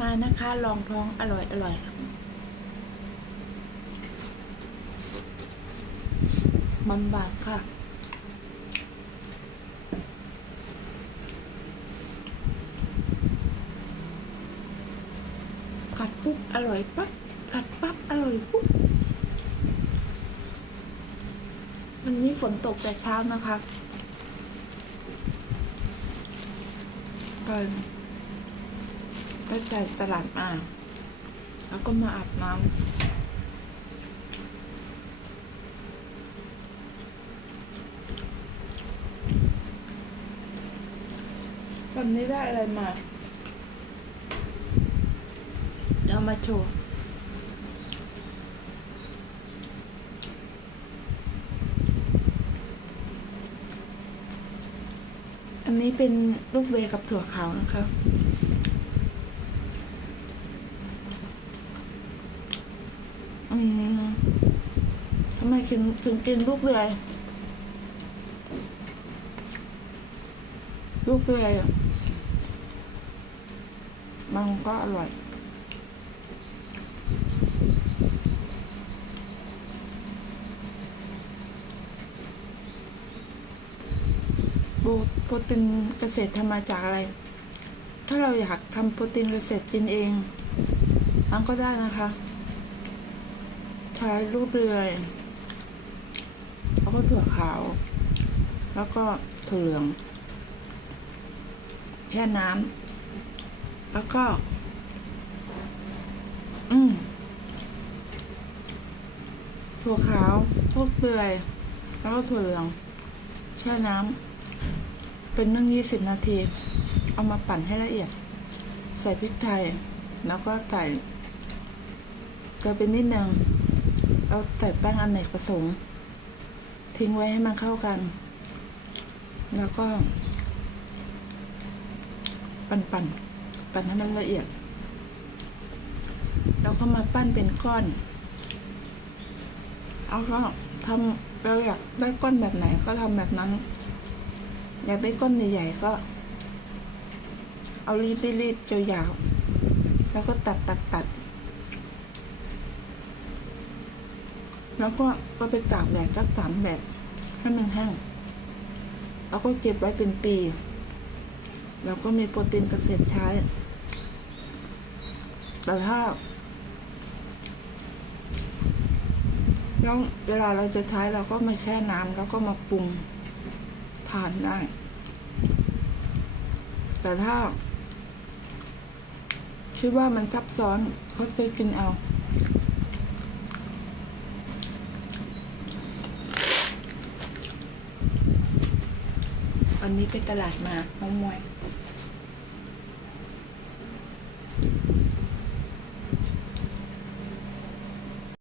มานะคะลองท้องอร่อยอร่อยมันบาดค่ะ กัดปุ๊บอร่อยปั๊บกัดปั๊บอร่อยปุ๊บวันนี้ฝนตกแต่เช้านะคะก็ ก็จ่ายตลาดมา แล้วก็มาอาบน้ำวันนี้ได้อะไรมาเอามาโชว์อันนี้เป็นลูกเรือกับถั่วขาวนะคะ อืมทำไมถึงถึงกินลูกเรือลูกเรืออะมันก็อร่อยโปรโปรตีนเกษตรทำมาจากอะไร ถ้าเราอยากทำโปรตีนเกษตรกินเองมันก็ได้นะคะ ใช้รูปเรือยแล้วก็ถั่วขาว แล้วก็ถั่วเหลือง แช่น้ำแล้วก็ อืมถั่วขาวรูปเรือย แล้วก็ถั่วเหลือง แช่น้ำเป็นนึ่งยี่สิบนาที เอามาปั่นให้ละเอียด ใส่พริกไทย แล้วก็ใส่เกลือเป็นนิดนึง เอาใส่แป้งอันเนกประสงค์ทิ้งไว้ให้มันเข้ากัน แล้วก็ ปั่นปั่นปั่นให้มันละเอียด แล้วก็มาปั้นเป็นก้อน เอาก็ทำเราอยากได้ก้อนแบบไหนก็ทำแบบนั้น อยากได้ก้อนใหญ่ๆก็ เอารีดรีดยาวๆแล้วก็ตัดตัดตัด แล้วก็ก็ไปตากแดดสักสามแดดให้มันแห้งแล้วก็เก็บไว้เป็นปี แล้วก็มีโปรตีนเกษตรใช้ แต่ถ้าแล้วเวลาเราจะใช้เราก็มาแช่น้ำแล้วก็มาปรุงทานได้ แต่ถ้าคิดว่ามันซับซ้อนเขาจะกินเอา วันนี้ไปตลาดมาน้องมวย